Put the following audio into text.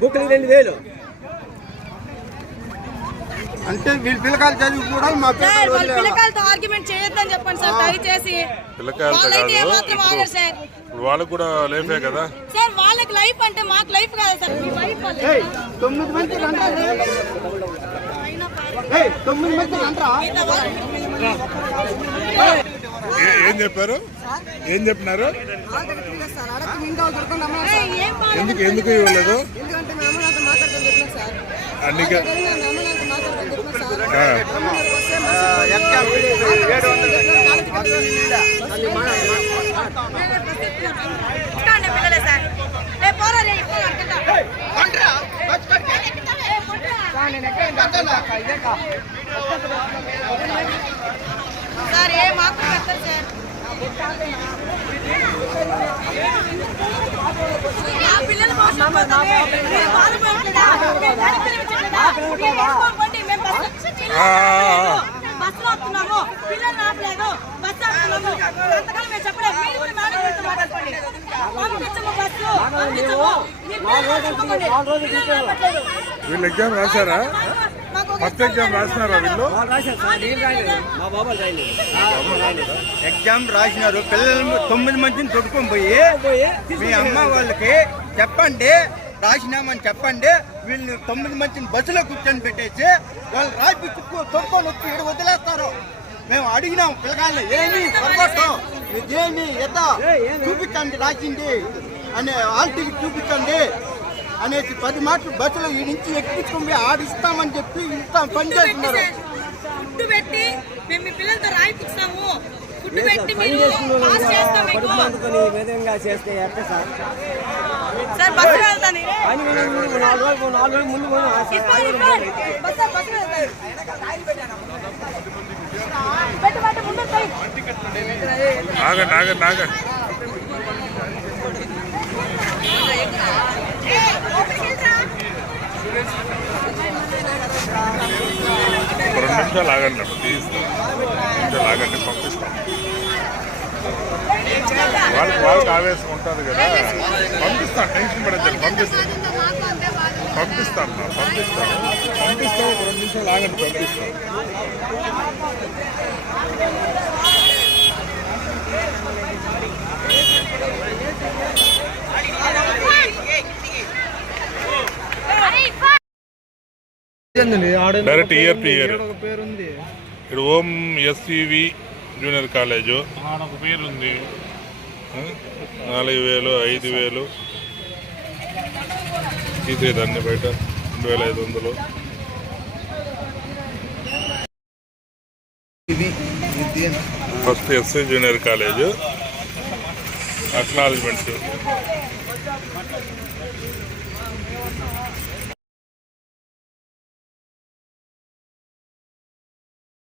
బుక్లు 2000 అంటే వీళ్ళు పిల్లకాయలు చదివి కూడా మా పిల్లకాయలతో ఆర్గ్యుమెంట్ చేయొద్దని చెప్పండి సార్ దయచేసి. వాళ్ళకి కూడా లైఫే కదా సార్, వాళ్ళకి లైఫ్ అంటే మాకు లైఫ్ కాదు సార్. మీ వైఫ్ 9 మంది ఏం చెప్పారు? ఏం చెప్పినారు? ఎందుకు ఇవ్వలేదు? అందుకే పిల్లలే సార్. సార్ ఏ మాత్రం పెడతారు సార్. పిల్లలు బస్సులో వస్తున్నాము, పిల్లలు రావట్లేదు, బస్సు వస్తున్నాము అంతకాలం మేము చెప్పలేదు. మీరు కూడా మేనేజ్మెంట్ మాట్లాడుకోండి. పంపించము బస్సు, పంపించము. వీళ్ళు ఎగ్జామ్ రాశారా? ఫస్ట్ ఎగ్జామ్ రాసినారా వీళ్ళు? ఎగ్జామ్ రాసినారు. పిల్లలు 9 మందిని తొడుకొని పోయి మీ అమ్మ వాళ్ళకి చెప్పండి, రాసినామని చెప్పండి. వీళ్ళు 9 మందిని బస్సులో కూర్చొని పెట్టేసి వాళ్ళు రాసి తొడుకొని వచ్చి ఇక్కడ వదిలేస్తారు. మేము అడిగినాం పిల్లగాళ్ళు, ఏమి పొరపాటు ఇదేమి ఎద్ద చూపించండి రాసింది అనే ఆల్టీకి చూపించండి అనేసి 10 మాటలు బస్సులో ఈ నుంచి ఎక్కించుకుని ఆడిస్తామని చెప్పి ఇంత పని చేస్తున్నారు. ఫుడ్ పెట్టి మేము మీ పిల్లలతో రాయిపిస్తాము, ఫుడ్ పెట్టి మీరు పాస్ చేస్తాం మీకు సార్. బస్సు వెళ్తాను ఆగండి ఆగండి ఆగండి. 2 నిమిషాలు ఆగండి. అప్పుడు తీస్తాం. 2 నిమిషాలు ఆగండి, పంపిస్తాం. వాళ్ళకి ఆవేశం ఉంటుంది కదా, పంపిస్తాను. టెన్షన్ పడద్దండి, పంపిస్తాను. 2 నిమిషాలు ఆగండి, పంపిస్తాం. Direct year to year. ఇక్కడ ఓం ఎస్సివి జూనియర్ కాలేజు ఒక పేరు ఉంది. 4000, 5000 తీసేదాన్ని బయట 2500. First SC junior college acknowledgement.